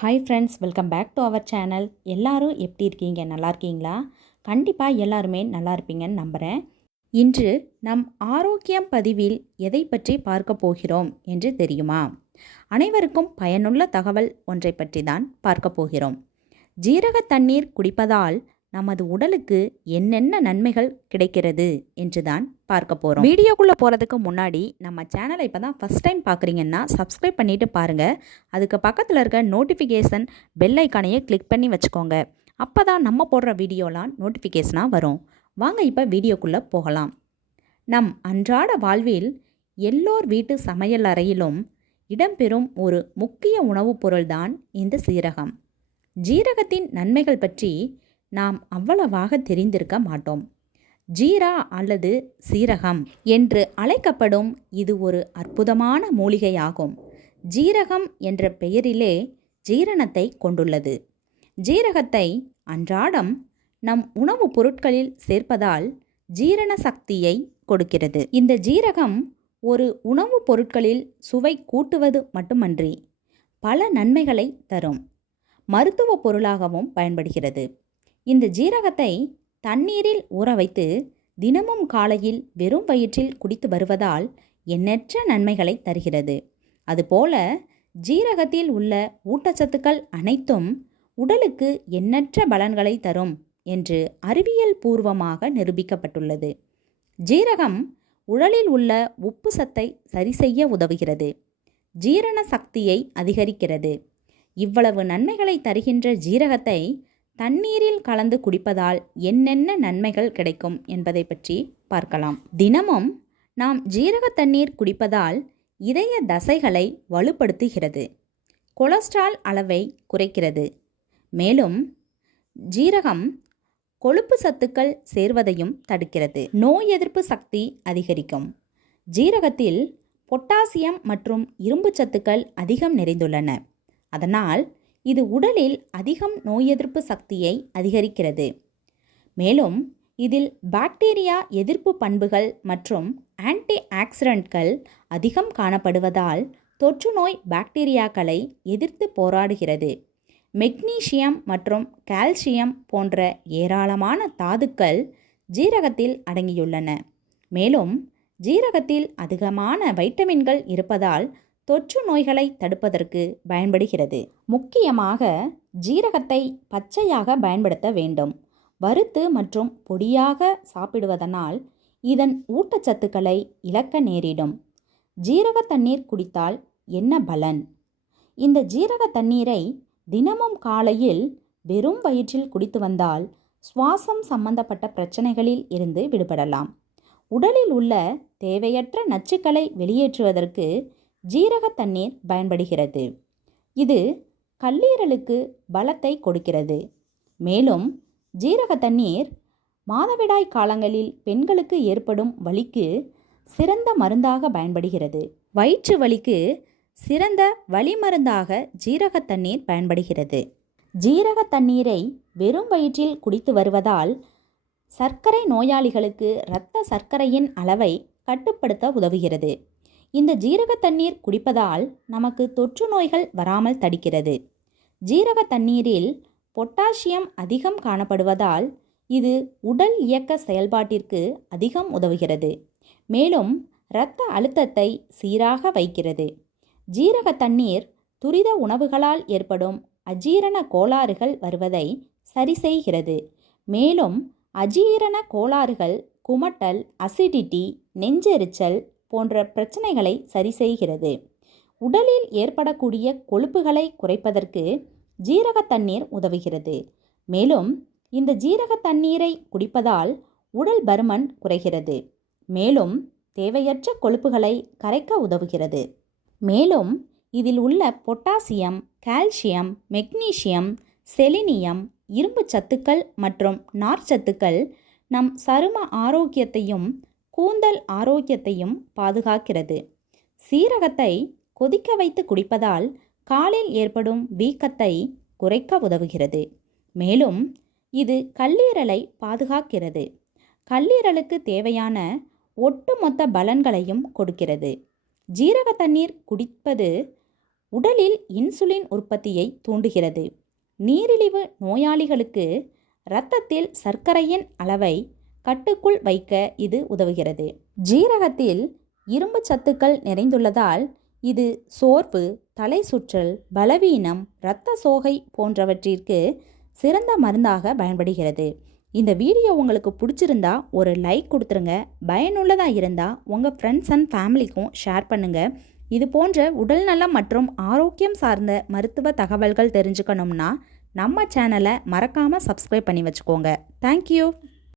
Hi friends welcome back to our channel எல்லாரும் எப்படி இருக்கீங்க? நல்லா இருக்கீங்களா? கண்டிப்பாக எல்லாருமே நல்லா இருப்பீங்கன்னு நம்புகிறேன் இன்று நம் ஆரோக்கியம் பதிவில் எதை பற்றி பார்க்க போகிறோம் என்று தெரியுமா? அனைவருக்கும் பயனுள்ள தகவல் ஒன்றை பற்றி தான் பார்க்க போகிறோம். ஜீரக தண்ணீர் குடிப்பதால் நமது உடலுக்கு என்னென்ன நன்மைகள் கிடைக்கிறது? என்று தான் பார்க்க போகிறோம் வீடியோக்குள்ளே போகிறதுக்கு முன்னாடி நம்ம சேனலை இப்போ தான் ஃபஸ்ட் டைம் பார்க்குறீங்கன்னா சப்ஸ்கிரைப் பண்ணிவிட்டு பாருங்கள் அதுக்கு பக்கத்தில் இருக்க நோட்டிஃபிகேஷன் பெல் ஐக்கானையே கிளிக் பண்ணி வச்சுக்கோங்க. அப்போ தான் நம்ம போடுற வீடியோலாம் நோட்டிஃபிகேஷனாக வரும். வாங்க இப்போ வீடியோக்குள்ளே போகலாம். நம் அன்றாட வாழ்வில் எல்லோர் வீட்டு சமையல் அறையிலும் இடம்பெறும் ஒரு முக்கிய உணவுப் பொருள்தான் இந்த சீரகம். ஜீரகத்தின் நன்மைகள் பற்றி நாம் அவ்வளவாக தெரிந்திருக்க மாட்டோம். ஜீரா அல்லது சீரகம் என்று அழைக்கப்படும் இது ஒரு அற்புதமான மூலிகையாகும். ஜீரகம் என்ற பெயரிலே ஜீரணத்தை கொண்டுள்ளது. ஜீரகத்தை அன்றாடம் நம் உணவுப் பொருட்களில் சேர்ப்பதால் ஜீரண சக்தியை கொடுக்கிறது. இந்த ஜீரகம் ஒரு உணவுப் பொருட்களில் சுவை கூட்டுவது மட்டுமன்றி பல நன்மைகளை தரும். மருத்துவ பொருளாகவும் பயன்படுகிறது. இந்த ஜீரகத்தை தண்ணீரில் ஊற வைத்து தினமும் காலையில் வெறும் வயிற்றில் குடித்து வருவதால் எண்ணற்ற நன்மைகளை தருகிறது. அதுபோல ஜீரகத்தில் உள்ள ஊட்டச்சத்துக்கள் அனைத்தும் உடலுக்கு எண்ணற்ற பலன்களை தரும் என்று அறிவியல் பூர்வமாக நிரூபிக்கப்பட்டுள்ளது. ஜீரகம் உடலில் உள்ள உப்பு சத்தை சரிசெய்ய உதவுகிறது. ஜீரண சக்தியை அதிகரிக்கிறது. இவ்வளவு நன்மைகளை தருகின்ற ஜீரகத்தை தண்ணீரில் கலந்து குடிப்பதால் என்னென்ன நன்மைகள் கிடைக்கும் என்பதை பற்றி பார்க்கலாம். தினமும் நாம் ஜீரக தண்ணீர் குடிப்பதால் இதய தசைகளை வலுப்படுத்துகிறது. கொலஸ்ட்ரால் அளவை குறைக்கிறது. மேலும் ஜீரகம் கொழுப்பு சத்துக்கள் சேர்வதையும் தடுக்கிறது. நோய் எதிர்ப்பு சக்தி அதிகரிக்கும். ஜீரகத்தில் பொட்டாசியம் மற்றும் இரும்பு சத்துக்கள் அதிகம் நிறைந்துள்ளன. அதனால் இது உடலில் அதிகம் நோய் எதிர்ப்பு சக்தியை அதிகரிக்கிறது. மேலும் இதில் பாக்டீரியா எதிர்ப்பு பண்புகள் மற்றும் ஆன்டி ஆக்சிடென்ட்கள் அதிகம் காணப்படுவதால் தொற்றுநோய் பாக்டீரியாக்களை எதிர்த்து போராடுகிறது. மெக்னீசியம் மற்றும் கால்சியம் போன்ற ஏராளமான தாதுக்கள் ஜீரகத்தில் அடங்கியுள்ளன. மேலும் ஜீரகத்தில் அதிகமான வைட்டமின்கள் இருப்பதால் தொற்று நோய்களை தடுப்பதற்கு பயன்படுகிறது. முக்கியமாக ஜீரகத்தை பச்சையாக பயன்படுத்த வேண்டும். வறுத்து மற்றும் பொடியாக சாப்பிடுவதனால் இதன் ஊட்டச்சத்துக்களை இழக்க நேரிடும். ஜீரக தண்ணீர் குடித்தால் என்ன பலன்? இந்த ஜீரக தண்ணீரை தினமும் காலையில் வெறும் வயிற்றில் குடித்து வந்தால் சுவாசம் சம்பந்தப்பட்ட பிரச்சனைகளில் இருந்து விடுபடலாம். உடலில் உள்ள தேவையற்ற நச்சுக்களை வெளியேற்றுவதற்கு ஜீரக தண்ணீர் பயன்படுகிறது. இது கல்லீரலுக்கு பலத்தை கொடுக்கிறது. மேலும் ஜீரக தண்ணீர் மாதவிடாய் காலங்களில் பெண்களுக்கு ஏற்படும் வலிக்கு சிறந்த மருந்தாக பயன்படுகிறது. வயிற்று வலிக்கு சிறந்த வழிமருந்தாக ஜீரக தண்ணீர் பயன்படுகிறது. ஜீரக தண்ணீரை வெறும் வயிற்றில் குடித்து வருவதால் சர்க்கரை நோயாளிகளுக்கு இரத்த சர்க்கரையின் அளவை கட்டுப்படுத்த உதவுகிறது. இந்த ஜீரக தண்ணீர் குடிப்பதால் நமக்கு தொற்று நோய்கள் வராமல் தடுக்கிறது. ஜீரக தண்ணீரில் பொட்டாசியம் அதிகம் காணப்படுவதால் இது உடல் இயக்க செயல்பாட்டிற்கு அதிகம் உதவுகிறது. மேலும் இரத்த அழுத்தத்தை சீராக வைக்கிறது. ஜீரக தண்ணீர் துரித உணவுகளால் ஏற்படும் அஜீரண கோளாறுகள் வருவதை சரி செய்கிறது. மேலும் அஜீரண கோளாறுகள் குமட்டல் அசிடிட்டி நெஞ்செரிச்சல் போன்ற பிரச்சனைகளை சரி செய்கிறது. உடலில் ஏற்படக்கூடிய கொழுப்புகளை குறைப்பதற்கு ஜீரக தண்ணீர் உதவுகிறது. மேலும் இந்த ஜீரக தண்ணீரை குடிப்பதால் உடல் பருமன் குறைகிறது. மேலும் தேவையற்ற கொழுப்புகளை கரைக்க உதவுகிறது. மேலும் இதில் உள்ள பொட்டாசியம் கால்சியம் மெக்னீசியம் செலினியம் இரும்பு சத்துக்கள் மற்றும் நார்ச்சத்துக்கள் நம் சரும ஆரோக்கியத்தையும் கூந்தல் ஆரோக்கியத்தையும் பாதுகாக்கிறது. சீரகத்தை கொதிக்க வைத்து குடிப்பதால் காலில் ஏற்படும் வீக்கத்தை குறைக்க உதவுகிறது. மேலும் இது கல்லீரலை பாதுகாக்கிறது. கல்லீரலுக்கு தேவையான ஒட்டுமொத்த பலன்களையும் கொடுக்கிறது. ஜீரக தண்ணீர் குடிப்பது உடலில் இன்சுலின் உற்பத்தியை தூண்டுகிறது. நீரிழிவு நோயாளிகளுக்கு இரத்தத்தில் சர்க்கரையின் அளவை கட்டுக்குள் வைக்க இது உதவுகிறது. ஜீரகத்தில் இரும்பு சத்துக்கள் நிறைந்துள்ளதால் இது சோர்வு தலை சுற்றல் பலவீனம் இரத்த சோகை போன்றவற்றிற்கு சிறந்த மருந்தாக பயன்படுகிறது. இந்த வீடியோ உங்களுக்கு பிடிச்சிருந்தா ஒரு லைக் கொடுத்துருங்க. பயனுள்ளதாக இருந்தால் உங்கள் ஃப்ரெண்ட்ஸ் அண்ட் ஃபேமிலிக்கும் ஷேர் பண்ணுங்கள் இது போன்ற உடல்நலம் மற்றும் ஆரோக்கியம் சார்ந்த மருத்துவ தகவல்கள் தெரிஞ்சுக்கணும்னா நம்ம சேனலை மறக்காமல் சப்ஸ்கிரைப் பண்ணி வச்சுக்கோங்க. தேங்க்யூ